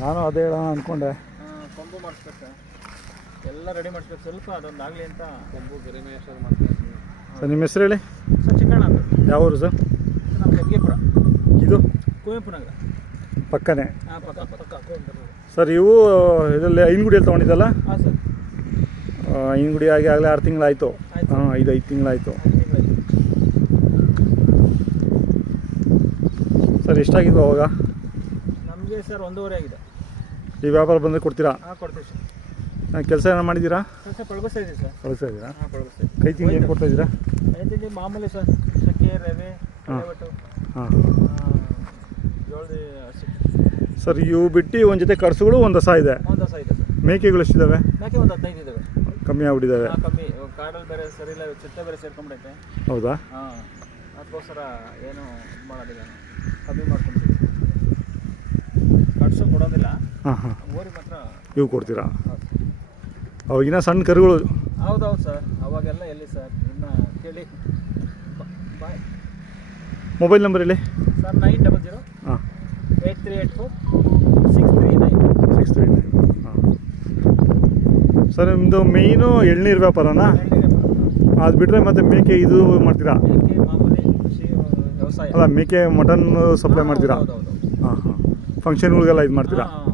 ನಾನು ಅದೇ ಹೇಳೋಣ ಅಂದ್ಕೊಂಡೆ. ಕೊಂಬು ಮಾಡಿಸ್ಬೇಕು, ಎಲ್ಲ ರೆಡಿ ಮಾಡಿಸ್ಬೇಕು. ಸ್ವಲ್ಪ ಅದೊಂದು ಆಗಲಿ ಅಂತ ಕೊಂಬು ಗರಿಮೆ ಹೆಸರು ಮಾಡ್ತೀನಿ. ಸರ್ ನಿಮ್ಮ ಹೆಸರು ಹೇಳಿ. ಸರ್ ಚಿಕ್ಕಣ್ಣ ಅಂತ. ಯಾವ ಊರು ಸರ್? ನಮ್ಮ ಹೆಗ್ಗೆಪುರ. ಇದು ಕುವೆಂಪು ನಗರ ಪಕ್ಕನೇ? ಹಾಂ, ಪಕ್ಕ ಕುವೆಂಪು. ಸರ್ ಇವು ಇದರಲ್ಲಿ ಐನಗುಡಿಯಲ್ಲಿ ತೊಗೊಂಡಿದ್ದಲ್ಲ? ಹಾಂ ಸರ್. ಐನಗುಡಿ ಆಗಿ ಆಗಲೇ 6 ತಿಂಗಳಾಯಿತು. ಹಾಂ, 5 ತಿಂಗಳಾಯಿತು. ಸರ್ ಎಷ್ಟಾಗಿದ್ವು ಅವಾಗ? ನಮಗೆ ಸರ್ 1.5 ಆಗಿದೆ. ಈ ವ್ಯಾಪಾರ ಬಂದರೆ ಕೊಡ್ತೀರಾ? ಹಾಂ, ಕೊಡ್ತೀವಿ ಸರ್. ಕೆಲಸ ಏನೋ ಮಾಡಿದ್ದೀರಾ? ಕೆಲಸ ಪಳಗಿಸ್ತಾ ಇದ್ದೀವಿ ಸರ್. ಕಳಿಸ್ತಾ ಇದ್ದೀರಾ? ಹಾಂ, ಪಳಗಿಸ್ತಾ ಇದ್ದೀವಿ. ಕೈ ತಿಂಡಿ ಏನು ಕೊಡ್ತಾಯಿದ್ದೀರಾ? ಕೈ ತಿಂಡಿ ಮಾಮೂಲಿ ಸರ್, ಚಕ್ಕೆ, ರವೆ, ಒಟ್ಟು. ಹಾಂ, ಜೋಳದ ಹಸಿ. ಸರ್ ಇವು ಬಿಟ್ಟು ಒಂದು ಜೊತೆ ಕಡಸುಗಳು ಒಂದು ಹಸ ಇದೆ. ಒಂದು ಹಸ ಇದೆ ಸರ್. ಮೇಕೆಗಳು ಎಷ್ಟಿದ್ದಾವೆ? ಮೇಕೆ ಒಂದು 15 ಇದ್ದಾವೆ. ಕಮ್ಮಿ ಆಗ್ಬಿಟ್ಟಿದ್ದಾವೆ. ಹಾಂ, ಕಮ್ಮಿ. ಕಾಡಲ್ಲಿ ಬೇರೆ ಸರಿ ಇಲ್ಲ, ಚಿತ್ತ ಬೇರೆ ಸೇರ್ಕೊಂಡ್ಬಿಟ್ಟೈತೆ. ಹೌದಾ? ಹಾಂ, ಅದಕ್ಕೋಸ್ಕರ ಏನು ಮಾಡೋದಿಲ್ಲ, ಕಮ್ಮಿ ಮಾಡ್ಕೊಂಡಿದ್ದೀವಿ. ಕಟ್ಸು ಕೊಡೋದಿಲ್ಲ. ಹಾಂ ಹಾಂ, ಊರಿಗೆ ಮಾತ್ರ ಇವು ಕೊಡ್ತೀರಾ? ಅವಾಗಿನ ಸಣ್ಣ ಕರುಗಳು. ಹೌದೌದು ಸರ್, ಅವಾಗೆಲ್ಲ ಎಲ್ಲಿ ಸರ್, ಇನ್ನು ಕೇಳಿ. ಬಾಯ್. ಮೊಬೈಲ್ ನಂಬರ್ ಹೇಳಿ ಸರ್. 900 ಹಾಂ 8384 639. 639. ಹಾಂ ಸರ್, ನಿಮ್ಮದು ಮೇಯ್ನು ಎಳ್ನೀರು ವ್ಯಾಪಾರನಾ? ಅದು ಬಿಟ್ಟರೆ ಮತ್ತೆ ಮೇಕೆ ಇದು ಮಾಡ್ತೀರಾ? ಮೇಕೆ ಮಾಮೂಲಿ ಕೃಷಿ ವ್ಯವಸಾಯ. ಅಲ್ಲ, ಮೇಕೆ ಮಟನ್ ಸಪ್ಲೈ ಮಾಡ್ತೀರಾ? ಹೌದೌದು. ಹಾಂ ಹಾಂ, ಫಂಕ್ಷನ್ಗಳಿಗೆಲ್ಲ ಇದು ಮಾಡ್ತೀರಾ? ಹಾಂ.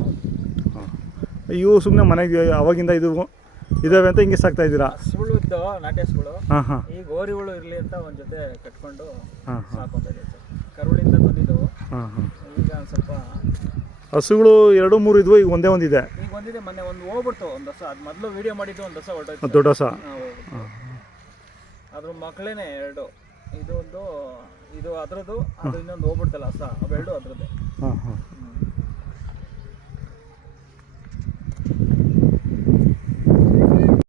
ಇವು ಸುಮ್ಮನೆ ಮನೆಗೆ ಅವಾಗಿಂದ ಇದು ಇದಾವೆ ಅಂತ ಹಿಂಗೆ ಸಾಕ್ತಾ ಇದ್ದೀರಾ? ಹಸುಗಳು ಇದ್ದು, ನಾಟಿ ಹಸುಗಳು. ಹಾಂ ಹಾಂ. ಈಗ ಗೋರಿಗಳು ಇರಲಿ ಅಂತ ಒಂದು ಜೊತೆ ಕಟ್ಕೊಂಡು ಹಾಂ ಹಾಂ ಸಾಕೊಂತ ಇದ್ದೀವಿ ಸರ್. ಕರುಳಿಂದ ತಂದಿದ್ದವು. ಹಾಂ ಹಾಂ. ಈಗ ಒಂದು ಸ್ವಲ್ಪ ಹಸುಗಳು 2-3 ಇದ್ವು, ಈಗ ಒಂದೇ ಒಂದಿದೆ. ಈಗ ಒಂದಿದೆ. ಮೊನ್ನೆ ಒಂದು ಹೋಗ್ಬಿಡ್ತು ಒಂದು ಹಸ. ಅದು ಮೊದಲು ವೀಡಿಯೋ ಮಾಡಿದ್ದು ಒಂದು ಹಸ ಹೊರಟೋಯ್ತು. ದೊಡ್ಡ ಹಸ? ಹಾಂ, ಅದ್ರ ಮಕ್ಕಳೇನೆ 2. ಇದು ಒಂದು, ಇದು ಅದರದ್ದು, ಅದು ಇನ್ನೊಂದು ಹೋಗ್ಬಿಡ್ತಲ್ಲ ಹಸ. ಅವೆರಡು ಅದರದ್ದೇ. ಹಾಂ ಹಾಂ.